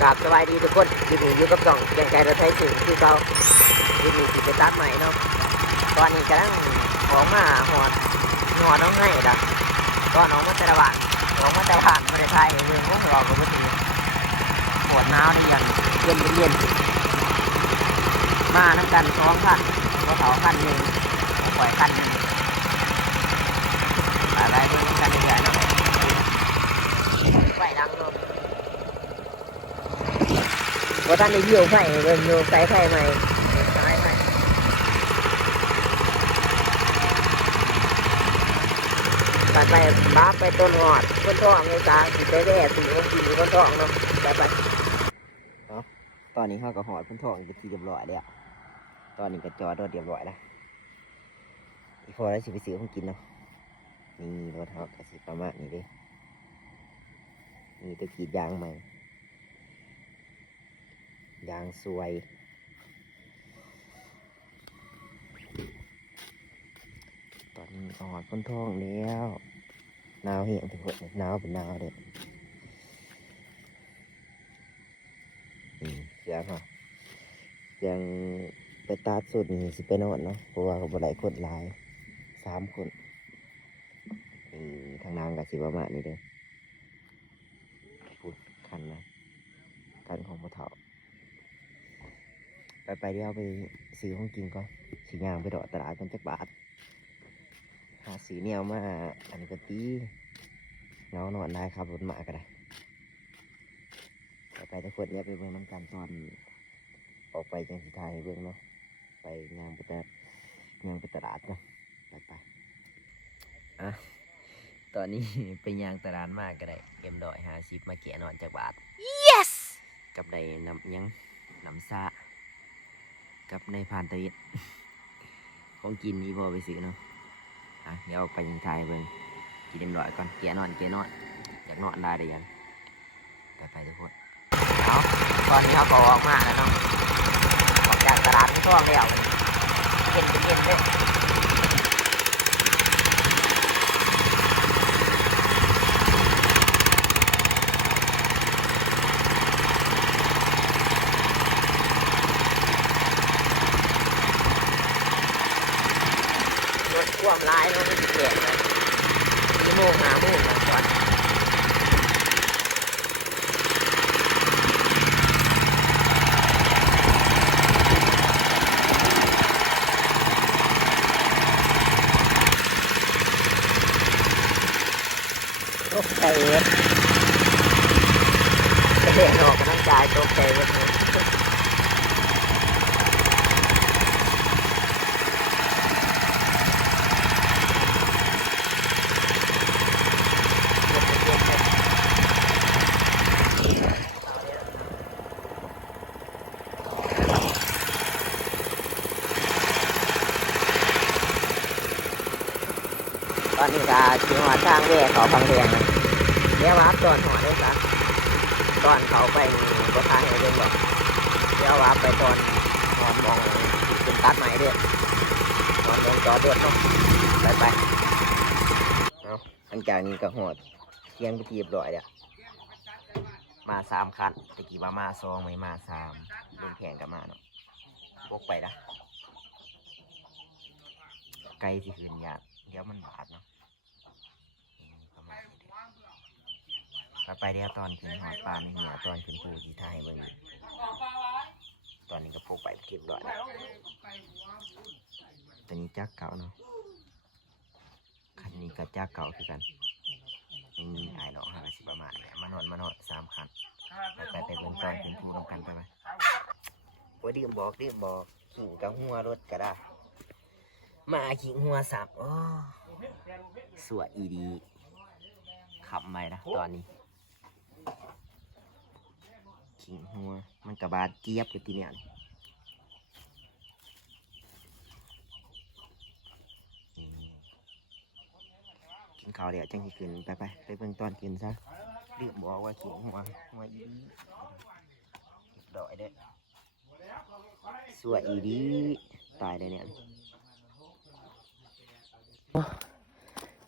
กราบสบายดีทุกคนอยู่กับจ่องยังใจเราใช้สิ่งที่เราที่มีกิจกรรมใหม่เนาะตอนนี้กำลังออกมาหอดน้องให้ละก็น้องมาแต่ละวันน้องมาแต่ละวันมาในไทยเมืองของเราก็ไม่ถึงปวดหนาวนี่ยังเย็นมาน้ำกัน2 คันก็2 คันหนึ่งปล่อยคันหนึ่งอะไรดูกันเรื่อยๆเนาะไฟดังเนาะว่าท่านได้เยี่ยวไฟเดินโยใส่ไฟใหม่ใช่ไหมไปบ้าไปต้นหอดต้นทองเลยจ้าสีแดงสีต้นทองเนาะไปตอนนี้เขาก็หอดต้นทองจะทีเรียบร้อยแล้วตอนนี้ก็จอดรถเรียบร้อยแล้วอีพอได้สิไปซื้อของกินเนาะนี่รถเขาก็สิประมาณนี้เด้มีตะขีดยางใหม่ยางสวยตอนนี้หอดต้นทองแล้วหนาวเหี่ยงถึงคนหนาวเป็นหนาวเด้เสียงค่ะเสียงไปตาสุดนี่สิไปนอนเนาะเพราะว่าเขาบ่ได้คนหลาย3 คนทางน้ำกับสิประมาณนี้เด้อพูดคันนะคันของพ่อเฒ่าไปเดี๋ยวไปซื้อของกินก่อนสีย่างไปดอกตลาดกันจักบาทหาสีเหนียวมาอันนี้ก็ตีเงานอนได้ครับรถมาก็ได้ไปทุกคนเนี่ยไปเบิ่งน้ำกันตอนออกไปจังสิทายเบิ่งเนาะไปย่างไปตลาดเนาะไปอ่ะตอนนี้ไปย่างตลาดมากก็ได้เอ็มดอย50มาเกี่ยนอนจากบาท yes กับได้น้ำซากับในพานตะวิดของกินนี่พอไปซื้อเนาะเดี๋ยวออกไปยังไทยเบิ่งกินเอ็มดอยก่อนเกี่ยนอนอยากนอนได้หรือยังไปทุกคนเอาตอนนี้เขาก็ออกมาแล้วเนาะออกจากตลาดที่ช่วงแล้วเย็นเลยความร้ายเนาะไม่เกี่ยงเลยโม่งมาก่อนตกใจเว้ยออกกำลังกายตกใจเว้ยตอนนี้ก็ถึงหัวทางแวะเขาฟังเรียนเดี๋ยววับตอนหัวได้จ้ะตอนเขาไปก็ทางให้เรื่องบอกเดี๋ยววับไปตอนหอมมองเป็นตัดใหม่ด้วยหอมมองจอดด้วยเนาะไปเอาหลังจากนี้ก็หอดเที่ยงไปทีเรียบร้อยแล้วมา3 คันตะกี้มา2ไม่มา3ลงแข่งกับมาเนาะพกไปนะไกลสิคืนยากเดี๋ยวมันบาดเนาะไปเดี๋ยวตอนขึ้นหอดปลาในเหนือตอนขึ้นภูที่ไทยเบิ่งตอนนี้ก็พกไปเก็บด้วยตัวนี้จักเก่าเนาะคันนี้ก็จักเก่าคือกันไอ้เนาะ50ประมาณมานอน3 คันไปเบิ่งตอนขึ้นภูน้ำกันไปว่าดื่มบอกขิงกับหัวรถก็ได้มาขิงหัวสับโอ้สวยอีดีขับใหม่นะตอนนี้ขิงหัวมันกระบาดเจี๊ยบอยู่ที่เนี่ยกินข้าวเดี๋ยวจังสิขึ้นไปเบิ่งตอนกินซะดื่มบอกว่าขิงหัวอีดีดอยเด้สวยอีดีตายเลยเนี่ย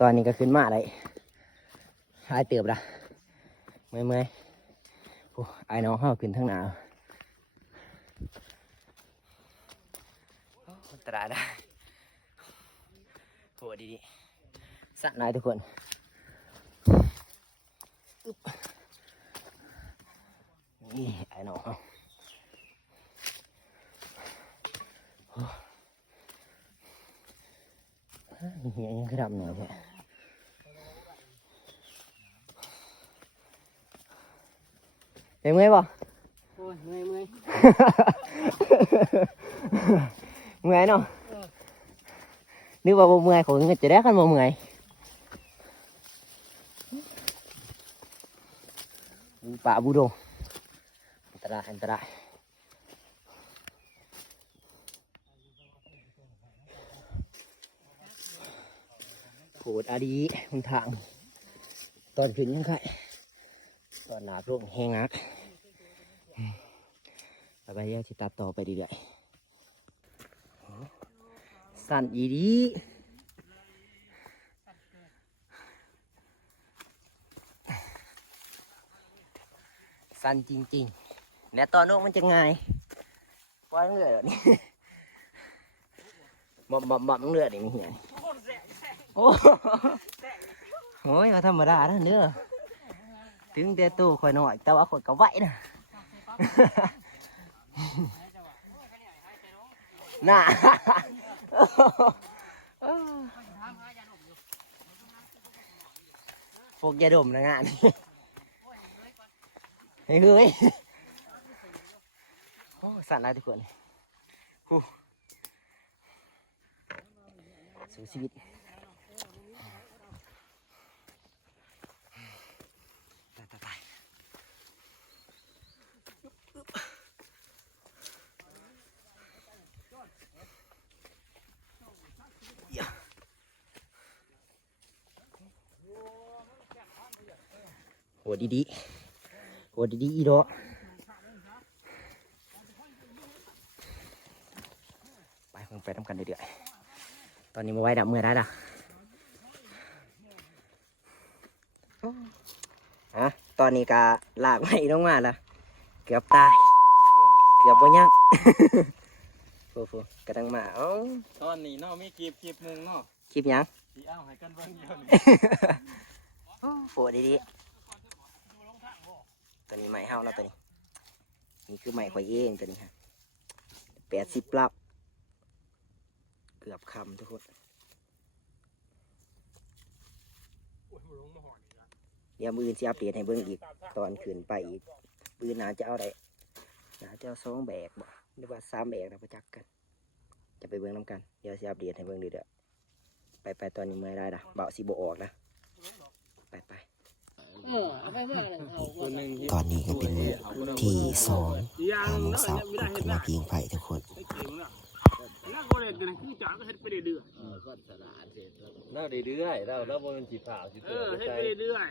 ตอนนี้ก็ขึ้นมาเลยหายเติบละเมื่อย อ้ไอ้น้องเข้าขึ้นทั้งหนาวอันตรายได้โหดีๆสั่นหน่อยทุกคนนี่ไอ้น้องเฮียยังกระดำหน่อยแค่เมื่อยบ่โอ้ยเมื่อยเมื่อยเนาะนึกว่าบ่เมื่อยของจะได้กันบ่เมื่อยป่าบูโดอันตรายอันตรายโหดอาดีมันทางตอนขึ้นยังไงตอนหนาโปร่งแห้งนักไปเดี๋ยวจะตัดต่อไปดีเลยสั่นอีดีสั่นจริงๆเนี่ยตอนนู้นมันจะง่ายปล่อยมันเลือดนี่บ่มเลือดนี่มีเหี้ยโอ้โหมาธรรมดานะเนื้อถึงแต่ตู้คอยหน่อยแต่ว่าคอยก็ไหวนะน่าพวกยาดมนะงานเฮ้ยโอ้สั่นอะไรทุกคนสู้ชีวิตตายโหดีอีโดไปคงไปทำกันเดือดๆตอนนี้มาไว้ดับเมื่อได้ละฮะตอนนี้ก็ลากไม่ลงมาละเกือบตายเกือบบ่ยังฟูกระดังมาเอ้าตอนนี้เนาะมีคลิปหนึ่งเนาะคลิปยังสีเอาให้กันเบิ่งเดียวนี่โหดีตัวนี้ใหม่เฮาแล้วตัวนี้นี่คือใหม่ข่อยเองตัวนี้ฮะ80 ลับเกือบคำทุกคนเดี๋ยวมือจะอัปเดตให้เบิ่งอีกตอนขึ้นไปอีกปืนน่าจะเอาได้น่าจะเอา2 แบกบ่หรือว่า3 แบกนะประจักกันจะไปเบิ่งน้ำกันเดี๋ยวจะอัปเดตให้เบิ่งเรื่อยๆไปตอนนี้เมื่อได้ละเบาสิบ่ออกนะไปตอนนี้ก็เป็นที่2หาโมงเช้าขึ้นมาพิงไผ่ทุกคนเราเรื่อยเราบนจีผ่าจีเฮ็ดไปเรื่อย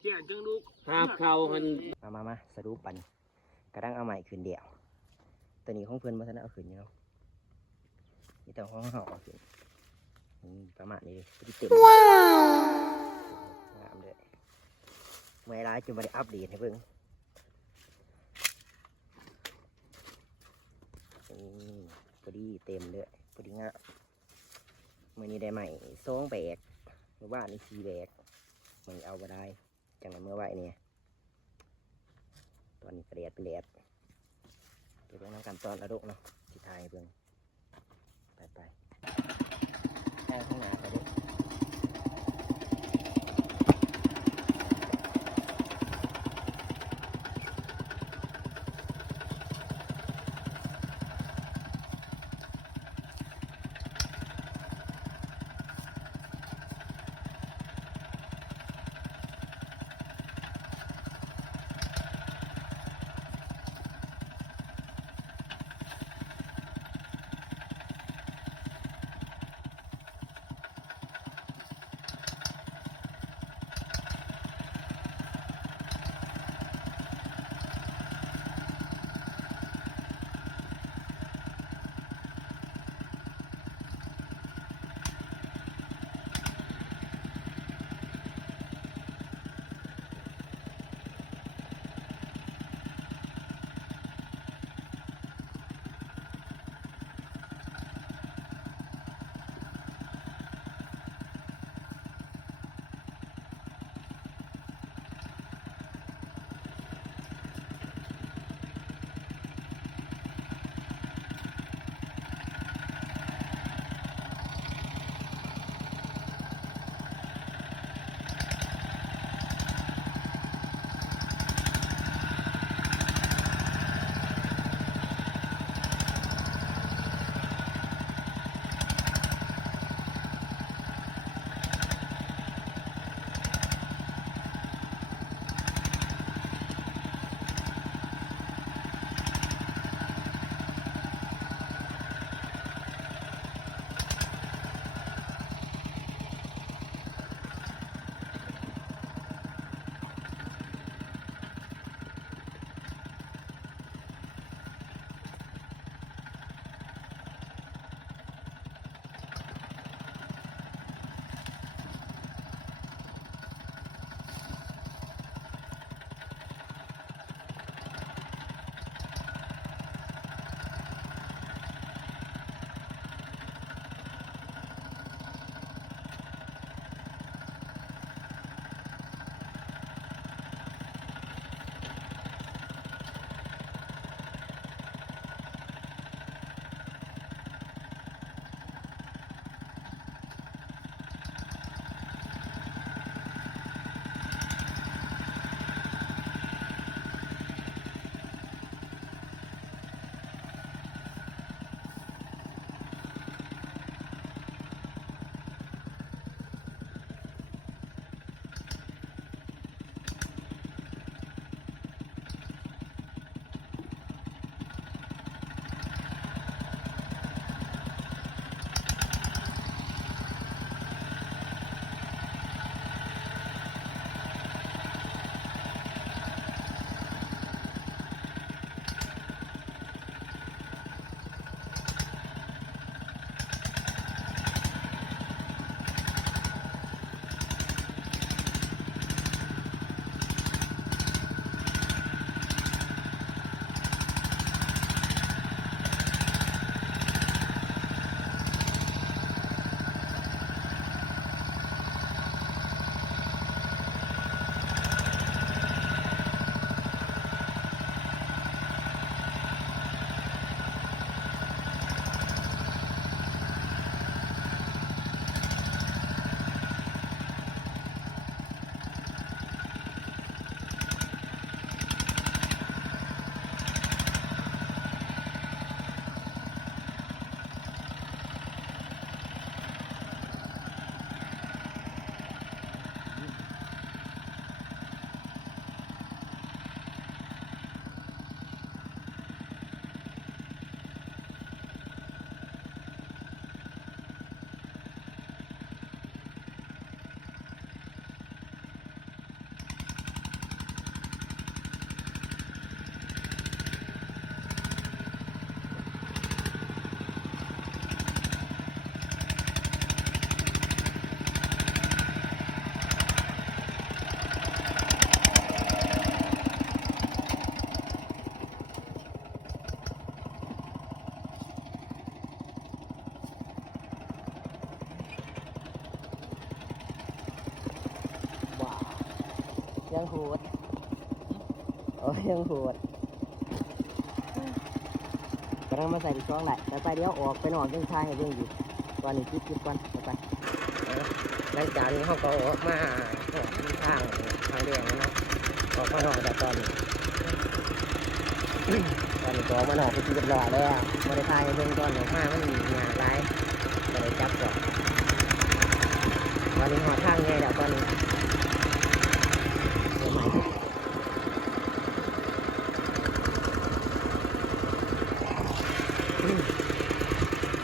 เจียนจังลูกหาเขามันมาสรุปปันกระดังเอาใหม่ขึ้นเดี่ยวตัวนี้ของเพื่อนมาทันเอาขึ้นอยู่เนาะนี่แต่ห้องเห่าเอาขึ้นประมาณนี้เต็มว้าวงามเลยเมื่อไรจะมาได้อัปเดตให้เพิ่งพอดีเต็มเลยพอดีงะเมื่อนี้ได้ใหม่2 แบกเมื่อวานนี้4 แบกมันเอาไปได้จังนั้นเมื่อวานเนี่ยตอนนี้กระเดียดเป็นแดดเดี๋ยวไปนั่งกันตอนระดกเนาะที่ไทยเพิ่งไปแค่ข้างหน้าไปด้วย ยังโหดกำลังมาใส่ที่ช่องแหละแต่ไปเดี๋ยวออกไปนอกยังชายให้เบิ่งอยู่ตอนนี้คิดก่อนไปหลังจากนี้เขาก็ออกมาทางเดียงเนาะออกมานอกแต่ตอนนี้ก็ออกมานอกไปที่เรียบร้อยแล้วบริษัทเบิ่งตอนออกมามันมีงานไรก็เลยจับก่อนตอนนี้หอทางไงเดี๋ยวตอนนี้เดี๋ยวใหม่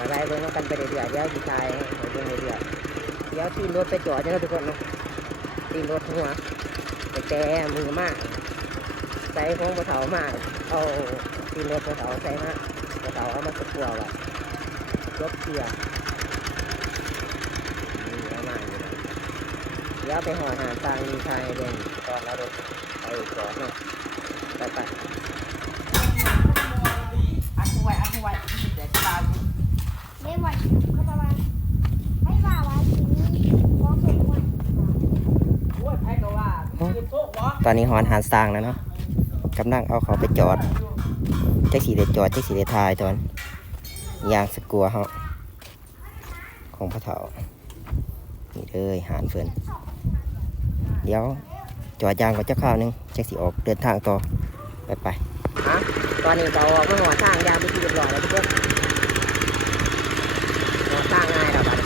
อะไรเบิ่งกันไปเรื่อยๆเดี๋ยวผู้ชายเบิ่งเรื่อยๆเดี๋ยวตีนรถไปจอดนะทุกคนเนาะตีนรถหัวแต่มือมากใส่ของกระเถามากเอาตีนรถกระเถาใส่มากกระเถาเอามาสกัวไว้รถเกียร์นี่เอามาอยู่นะเดี๋ยวไปหอหาทางมีชายเบิ่งตอนแล้วรถไปจอดเนาะไปอัดไว้เดี๋ยวจะตาม ไม่ไหวก็ประมาณไม่ว่าว่าทีนี้มองเห็นว่า ตอนนี้หอนหาสร้างแล้วเนาะกำลังเอาเขาไปจอดแจ็คสีเดจอดแจ็คสีเดทายตอนยางสกัวเขาของพระเถานี่เลยหานเฟินเดี๋ยวจอดยางก่อนจะข้าวนึงแจ็คสีออกเดินทางต่อไปตอนนี้เราออกมาหัวทางยางไปที่เรียบร้อยแล้วทุกคนหัวทางง่ายแล้วบัด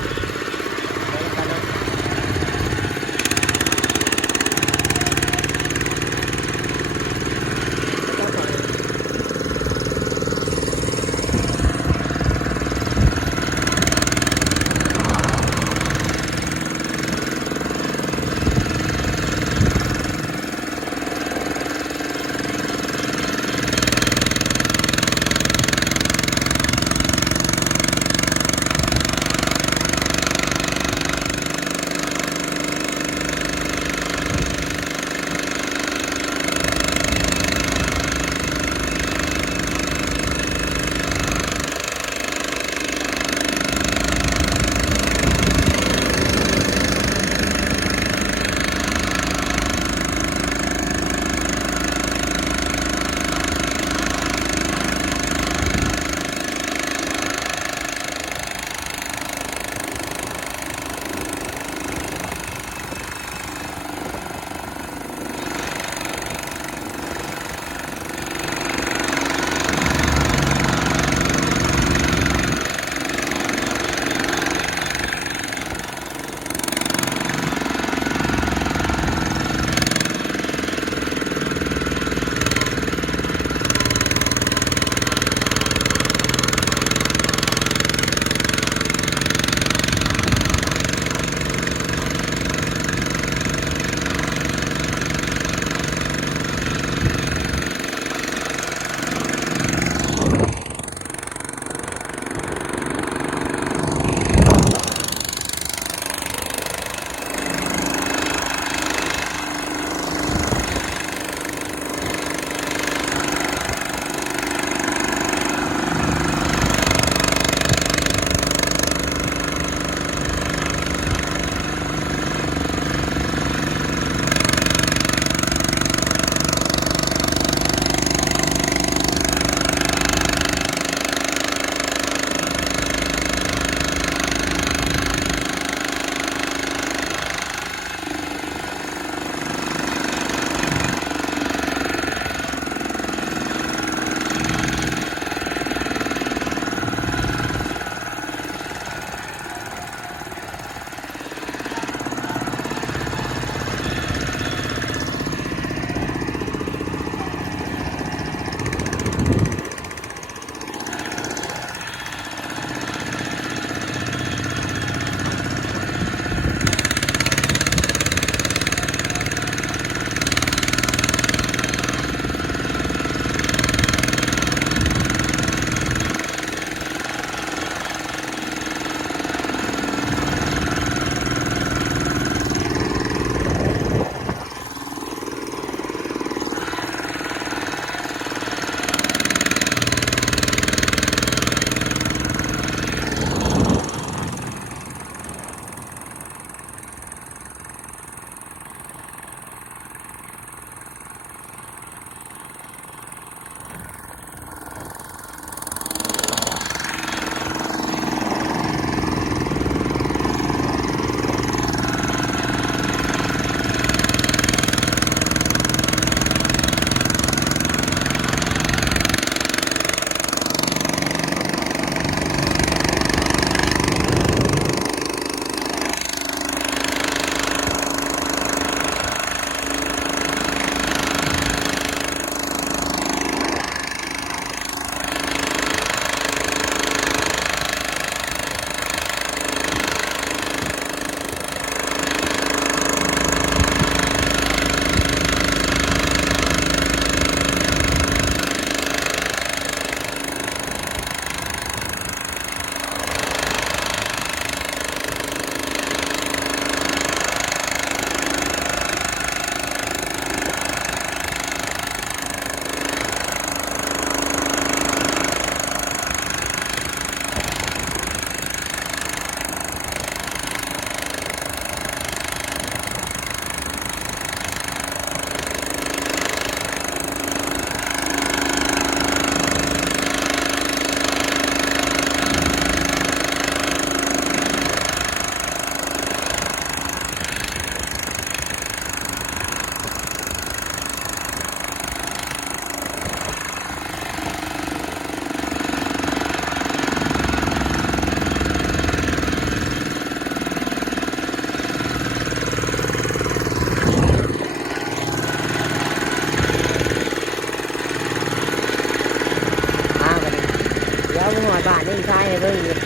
นี้ใช่เบิ่งอีก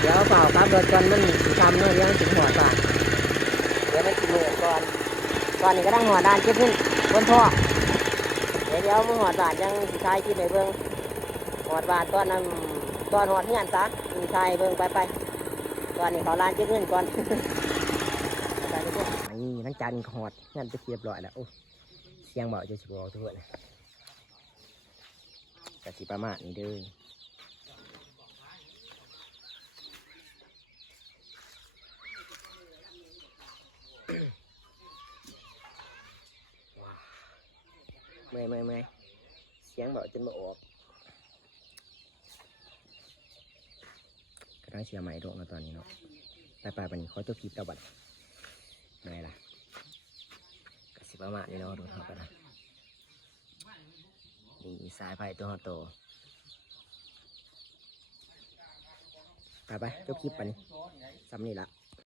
เดี๋ยวเปล่าครับรถจนมันสิทำเนาะเดี๋ยวมันถึงหัวบาทเดี๋ยวมันสิมือก่อนตอนนี้ก็ตั้งหัวด้านเก็บขึ้นบนท่อเดี๋ยวมึงหัวบาทยังสิทายคิดในเบิ่งหัวบาทตอนนั้นตอนหัวที่ยันซะสิทายเบิ่งไปตอนนี้เขาลานเก็บขึ้นก่อนไปทุกคนนี่ทั้งจานหอดยันไปเรียบร้อยแล้วโอ้เสียงเบาจะสิบอกทุกคนกะสิประมาณนี้เด้อเมื่อยเสียงเบาจนบ่ออกกระทั่งเสียใหม่โดนมาตอนนี้เนาะไปวันนี้ขอตัวคลิปแล้วบัดเมื่อยล่ะกะสิประมาณนี้เนาะดูเท่ากันนะนี่สายไฟตัวโตไปจบคลิปไปนี่ซ้ำนี่ละ